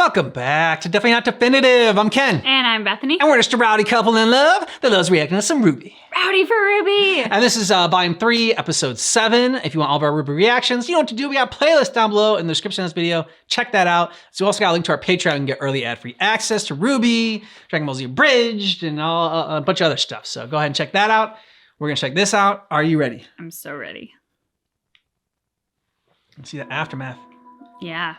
Welcome back to Definitely Not Definitive. I'm Ken. And I'm Bethany. And we're just a rowdy couple in love that loves reacting to some RWBY. Rowdy for Ruby. And this is Volume 3, Episode 7. If you want all of our RWBY reactions, you know what to do. We got a playlist down below in the description of this video. Check that out. So we also got a link to our Patreon and get early ad-free access to RWBY, Dragon Ball Z Abridged, and a bunch of other stuff. So go ahead and check that out. We're going to check this out. Are you ready? I'm so ready. Let's see the aftermath. Yeah.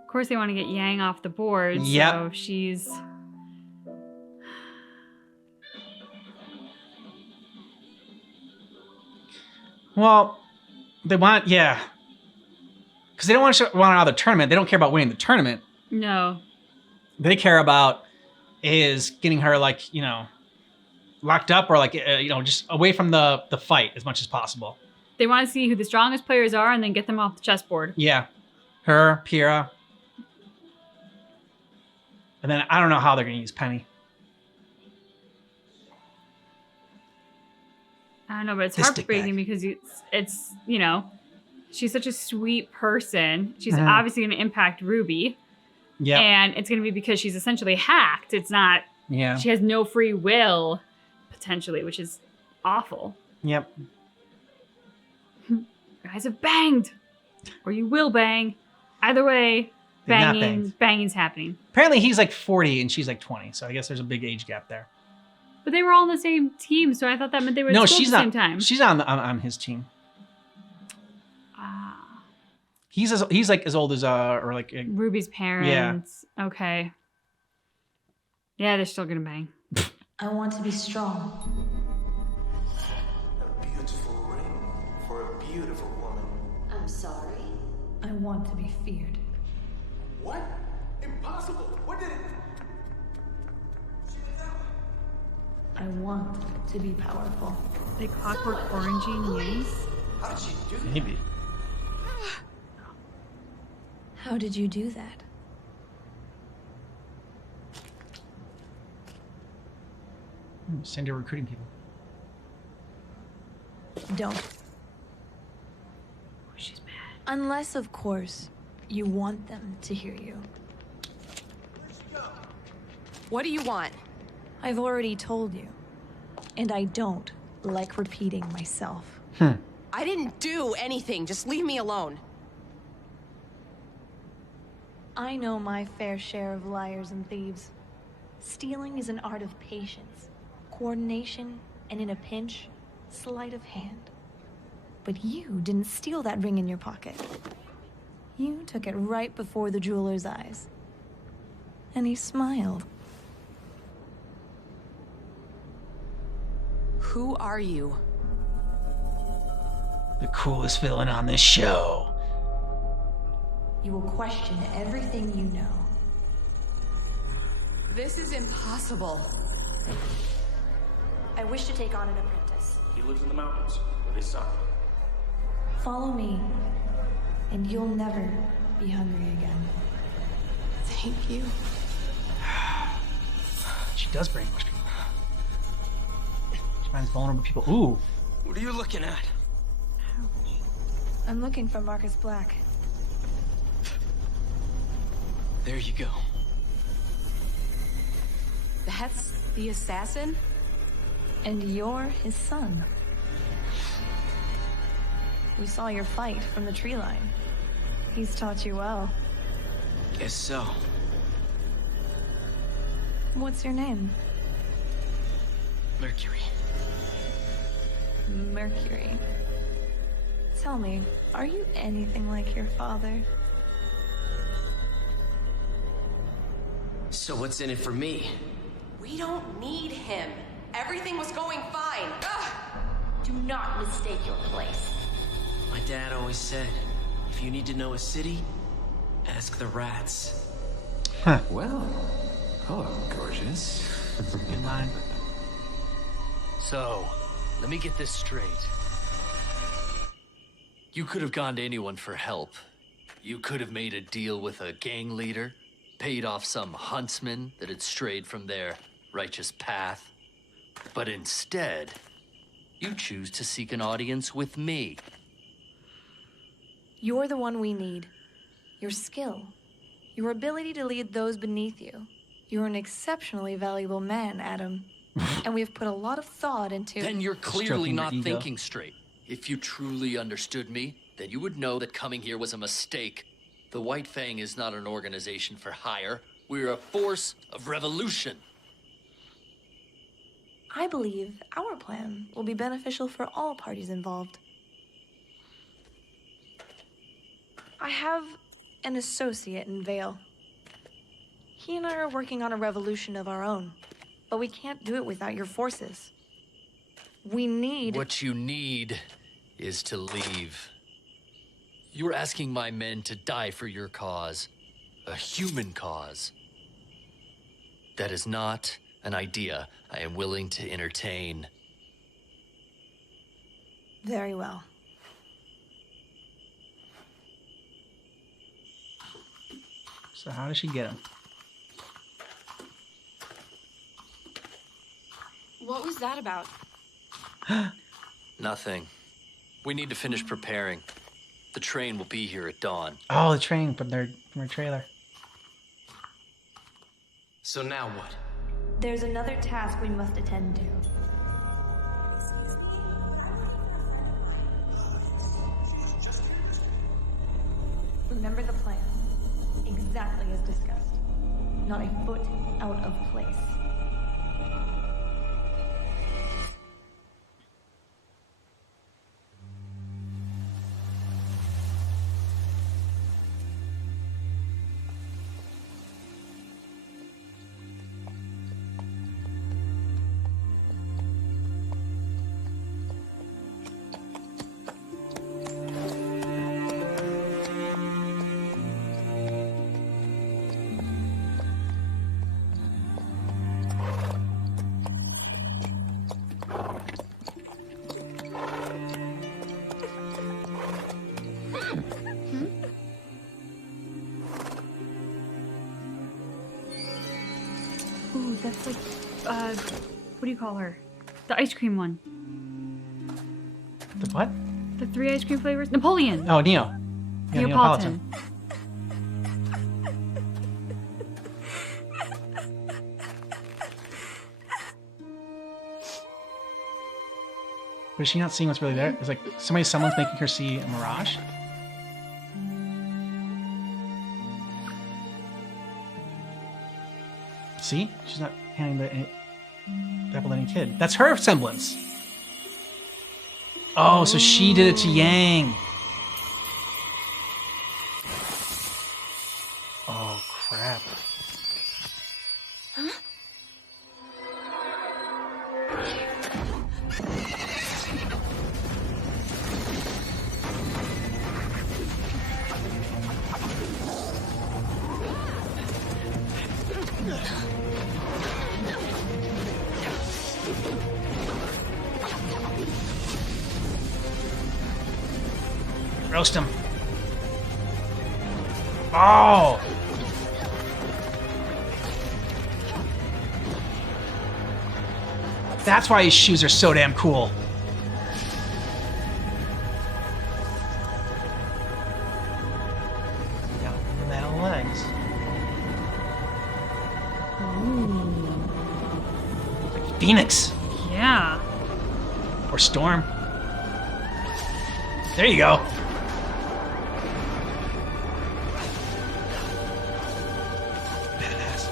Of course they want to get Yang off the board, Yep. so she's... Well, they want, yeah. Because they don't want to run out of the tournament. They don't care about winning the tournament. No. They care about is getting her, like, you know, locked up or, like, you know, just away from the fight as much as possible. They want to see who the strongest players are and then get them off the chessboard. Yeah. Her, Pyrrha. And then I don't know how they're going to use Penny. I don't know, but it's This stick heartbreaking bag. because it's, you know, she's such a sweet person. She's obviously going to impact Ruby. Yeah. And it's going to be because she's essentially hacked. It's not, Yeah. she has no free will, potentially, which is awful. Yep. You guys have banged. Or you will bang. Either way, They've not banged. banging's happening. Apparently he's like 40 and she's like 20. So I guess there's a big age gap there. But they were all on the same team, so I thought that meant they were at school she's at the not. same time. She's on his team. He's like as old as Ruby's parents. Yeah. Okay. Yeah, they're still gonna bang. I want to be strong. A beautiful ring for a beautiful woman. I'm sorry. I want to be feared. What? Impossible. What did it? I want to be powerful. They clockwork oranging Yang. How did she do that? Maybe. How did you do that? Send her recruiting people. Don't. Oh, she's mad. Unless, of course, you want them to hear you. What do you want? I've already told you. And I don't like repeating myself. I didn't do anything. Just leave me alone. I know my fair share of liars and thieves. Stealing is an art of patience, coordination, and in a pinch, sleight of hand. But you didn't steal that ring in your pocket. You took it right before the jeweler's eyes. And he smiled. Who are you? The coolest villain on this show. You will question everything you know. This is impossible. I wish to take on an apprentice. He lives in the mountains where they suck. Follow me, and you'll never be hungry again. Thank you. She does brainwash people. She finds vulnerable people. Ooh. What are you looking at? I'm looking for Marcus Black. There you go. That's the assassin? And you're his son. We saw your fight from the tree line. He's taught you well. Guess so. What's your name? Mercury. Mercury. Tell me, are you anything like your father? So what's in it for me? We don't need him. Everything was going fine. Ugh! Do not mistake your place. My dad always said, if you need to know a city, ask the rats. Huh. Well, hello, gorgeous. Good line. So, let me get this straight. You could have gone to anyone for help. You could have made a deal with a gang leader, paid off some huntsman that had strayed from their righteous path. But instead, you choose to seek an audience with me. You're the one we need. your skill, your ability to lead those beneath you. You're an exceptionally valuable man, Adam. And we've put a lot of thought into... Then you're clearly Stroking your not ego. thinking straight. If you truly understood me, then you would know that coming here was a mistake. The White Fang is not an organization for hire. We're a force of revolution. I believe our plan will be beneficial for all parties involved. I have an associate in Vale. He and I are working on a revolution of our own, but we can't do it without your forces. We need... What you need is to leave. You're asking my men to die for your cause. A human cause. That is not an idea I am willing to entertain. Very well. So how does she get him? What was that about? Nothing. We need to finish preparing. The train will be here at dawn. Oh, the train from their trailer. So now what? There's another task we must attend to. Remember the plan. Exactly as discussed. Not a foot out of place. Ooh, that's like, what do you call her? The ice cream one. The what? The 3 ice cream flavors? Napoleon! Oh, Neo. Yeah, Neapolitan. But is she not seeing what's really there? It's like someone's making her see a mirage? See? She's not handing the apple to any kid. That's her semblance. Oh, so she did it to Yang. Oh, crap. Roast him. Oh! That's why his shoes are so damn cool. Got metal legs. Like Phoenix. Yeah. Or Storm. There you go. Badass.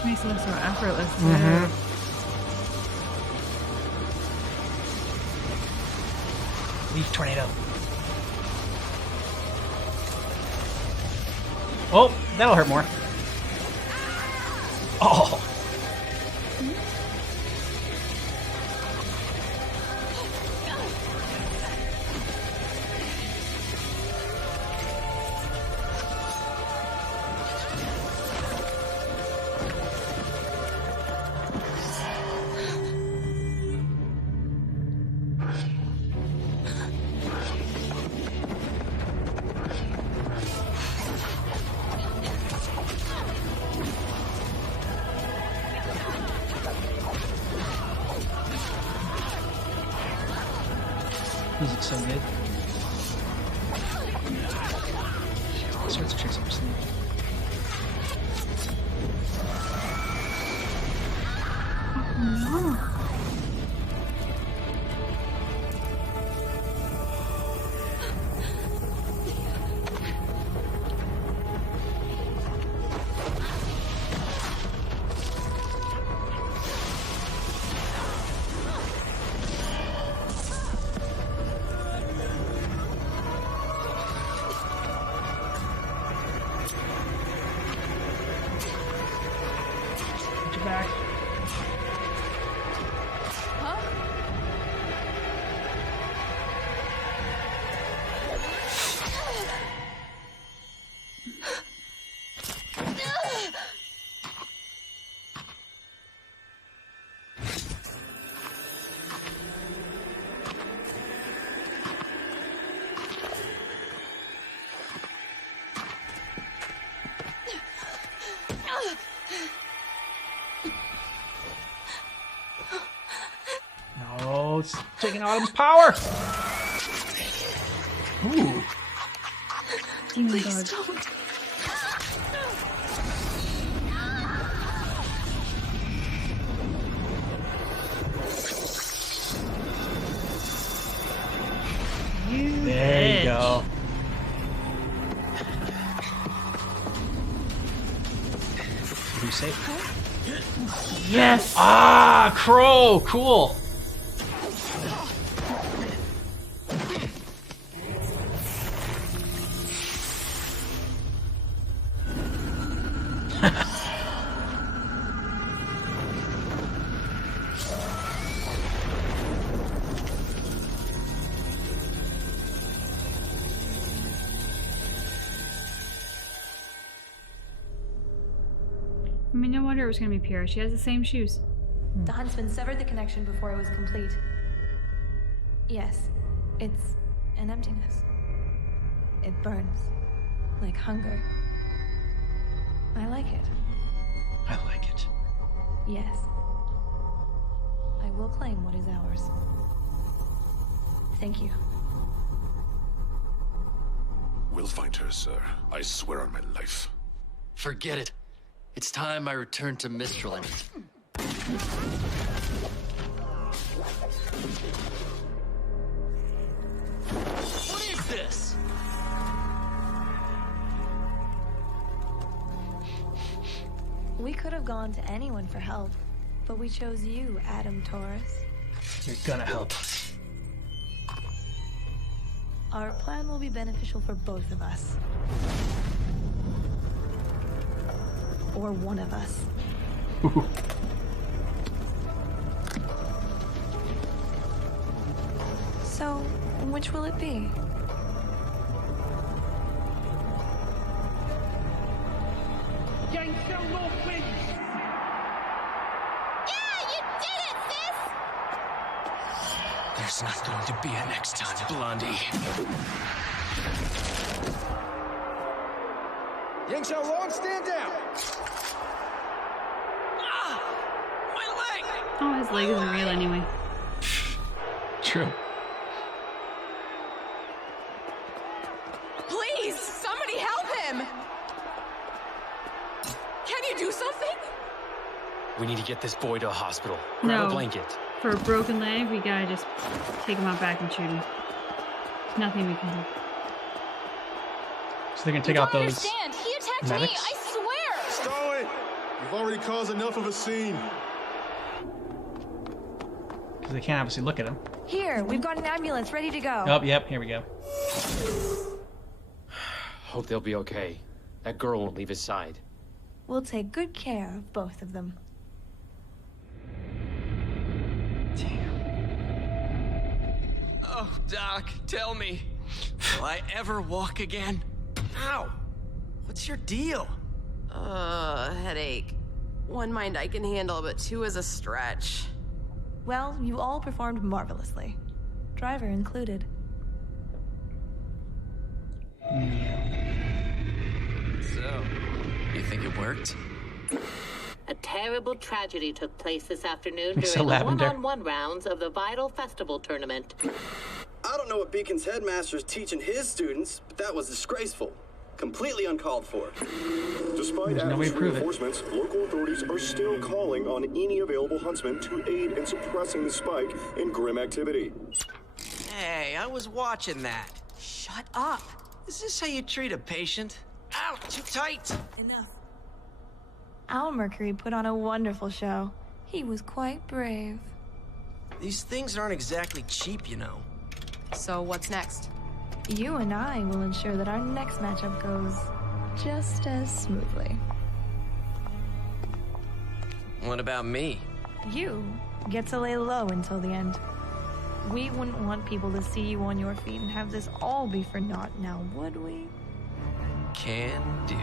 She makes it look so effortless, too. Leaf tornado. Oh, that'll hurt more. Oh. Music's so good. All sorts of tricks up your sleeve. No. Put your back. No, it's taking Autumn's power. Ooh. Demon dog. There you go. Are you safe? Yes. Ah, Crow. Cool. I mean, no wonder it was gonna be Pierre. She has the same shoes. The huntsman severed the connection before it was complete. Yes, it's an emptiness. It burns like hunger. I like it. I like it. Yes. I will claim what is ours. Thank you. We'll find her, sir. I swear on my life. Forget it. It's time I return to Mistraland. What is this? We could have gone to anyone for help, but we chose you, Adam Taurus. You're gonna help us. Our plan will be beneficial for both of us. Or one of us. So, which will it be? There's not going to be a next time, Blondie. Yang Xiaolong, stand down! Oh, his leg isn't real anyway. True. Please, somebody help him! Can you do something? We need to get this boy to a hospital. Grab No. a blanket. For a broken leg, we gotta just take him out back and shoot him. There's nothing we can do. So they're gonna take out those Understand? He attacked medics? me, I swear! Stow it! You've already caused enough of a scene. Because they can't obviously look at him. Here, we've got an ambulance ready to go. Oh, yep, here we go. Hope they'll be okay. That girl won't leave his side. We'll take good care of both of them. Oh, Doc, tell me. Will I ever walk again? Ow! What's your deal? Headache. One mind I can handle, but two is a stretch. Well, you all performed marvelously. Driver included. So, you think it worked? A terrible tragedy took place this afternoon Mr. during the Lavender. one-on-one rounds of the Vital Festival tournament. I don't know what Beacon's headmaster is teaching his students, but that was disgraceful. Completely uncalled for. Despite average reinforcements, local authorities are still calling on any available huntsman to aid in suppressing the spike in grim activity. Hey, I was watching that. Shut up. Is this how you treat a patient? Ow, too tight. Enough. Our Mercury put on a wonderful show. He was quite brave. These things aren't exactly cheap, you know. So what's next? You and I will ensure that our next matchup goes just as smoothly. What about me? You get to lay low until the end. We wouldn't want people to see you on your feet and have this all be for naught now, would we? Can do.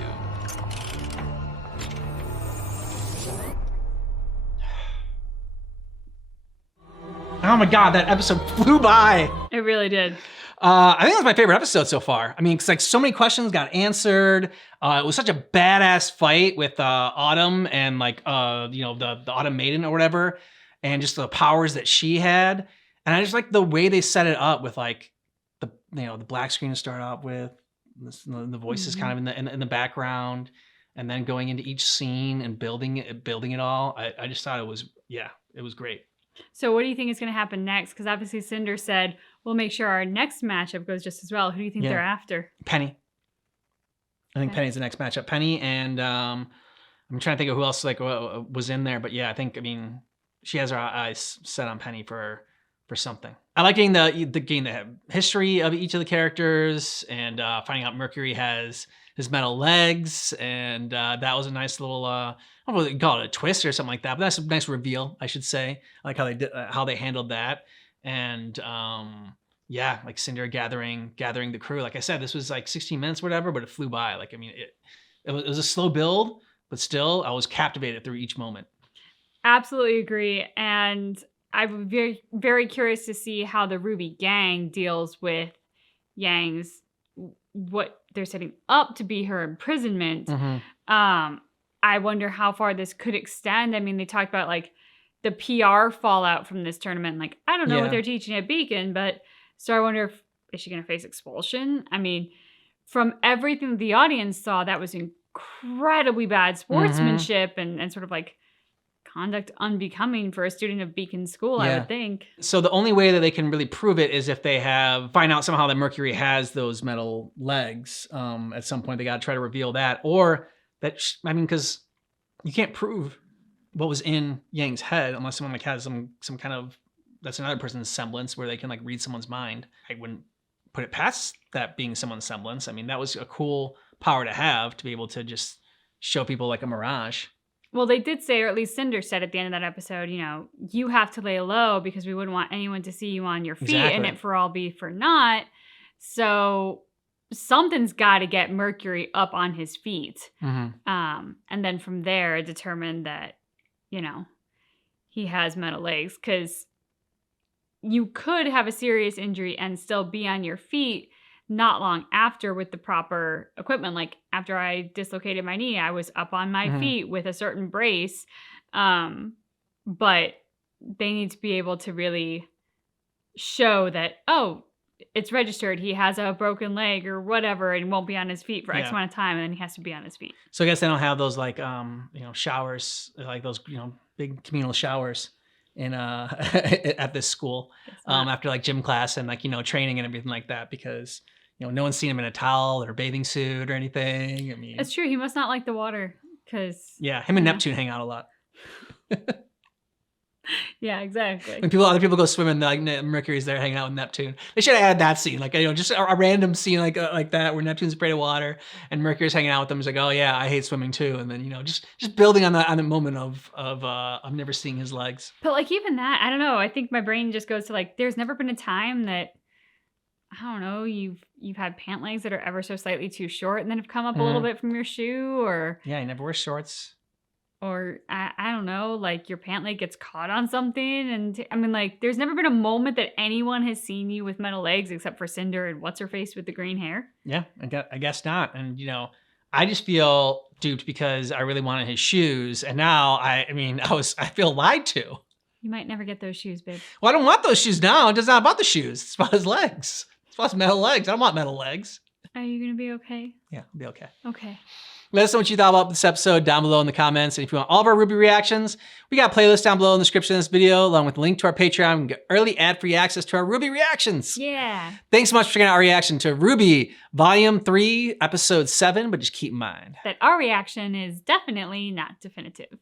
Oh my God, that episode flew by. It really did. I think that's my favorite episode so far. I mean, it's like so many questions got answered. It was such a badass fight with Autumn and like the Autumn Maiden or whatever, and just the powers that she had. And I just like the way they set it up with like the black screen to start off with, the voices kind of in the background, and then going into each scene and building it all. I just thought it was great. So what do you think is going to happen next? Because obviously Cinder said, we'll make sure our next matchup goes just as well. Who do you think they're after? Penny. I think Penny's the next matchup. Penny and I'm trying to think of who else was in there. But yeah, I mean, she has her eyes set on Penny for something. I like getting the history of each of the characters and finding out Mercury has his metal legs, and that was a nice little I don't know what you call it, a twist or something like that, but that's a nice reveal, I should say. I like how they handled that, and like Cinder gathering the crew. Like I said, this was like 16 minutes, whatever, but it flew by. Like I mean, it was a slow build, but still, I was captivated through each moment. Absolutely agree, and I'm very, very curious to see how the RWBY gang deals with Yang's, what they're setting up to be her imprisonment. I wonder how far this could extend. I mean, they talked about like the PR fallout from this tournament. Like, I don't know what they're teaching at Beacon, but so I wonder is she going to face expulsion? I mean, from everything the audience saw, that was incredibly bad sportsmanship and sort of like conduct unbecoming for a student of Beacon School, I would think. So the only way that they can really prove it is if they find out somehow that Mercury has those metal legs. At some point, they got to try to reveal that, or that because you can't prove what was in Yang's head unless someone like has some kind of, that's another person's semblance where they can like read someone's mind. I wouldn't put it past that being someone's semblance. I mean, that was a cool power to have, to be able to just show people like a mirage. Well, they did say, or at least Cinder said at the end of that episode, you have to lay low because we wouldn't want anyone to see you on your feet and it for all be for naught. So something's got to get Mercury up on his feet. And then from there, determine that, he has metal legs, because you could have a serious injury and still be on your feet not long after with the proper equipment. Like after I dislocated my knee, I was up on my feet with a certain brace. But they need to be able to really show that, oh, it's registered. He has a broken leg or whatever and won't be on his feet for X amount of time. And then he has to be on his feet. So I guess they don't have those like, showers, like those, big communal showers in at this school after like gym class and like, training and everything like that, because no one's seen him in a towel or bathing suit or anything. I mean, it's true. He must not like the water because him and Neptune hang out a lot. Yeah, exactly. When other people go swimming, like Mercury's there hanging out with Neptune. They should have added that scene, like just a random scene like that where Neptune's afraid of water and Mercury's hanging out with them. He's like, oh yeah, I hate swimming too, and then just building on the moment of I'm never seeing his legs. But like even that, I don't know. I think my brain just goes to like, there's never been a time that I don't know, you've had pant legs that are ever so slightly too short and then have come up a little bit from your shoe, or you never wear shorts. Or I don't know, like your pant leg gets caught on something. And I mean, like, there's never been a moment that anyone has seen you with metal legs except for Cinder and what's-her-face with the green hair. Yeah, I guess not. And, I just feel duped because I really wanted his shoes. And now, I feel lied to. You might never get those shoes, babe. Well, I don't want those shoes now. It's not about the shoes. It's about his legs. It's about his metal legs. I don't want metal legs. Are you going to be okay? Yeah, I'll be okay. Okay. Let us know what you thought about this episode down below in the comments. And if you want all of our RWBY reactions, we got a playlist down below in the description of this video, along with a link to our Patreon. You can get early ad-free access to our RWBY reactions. Yeah. Thanks so much for checking out our reaction to RWBY Volume 3, Episode 7, but just keep in mind that our reaction is definitely not definitive.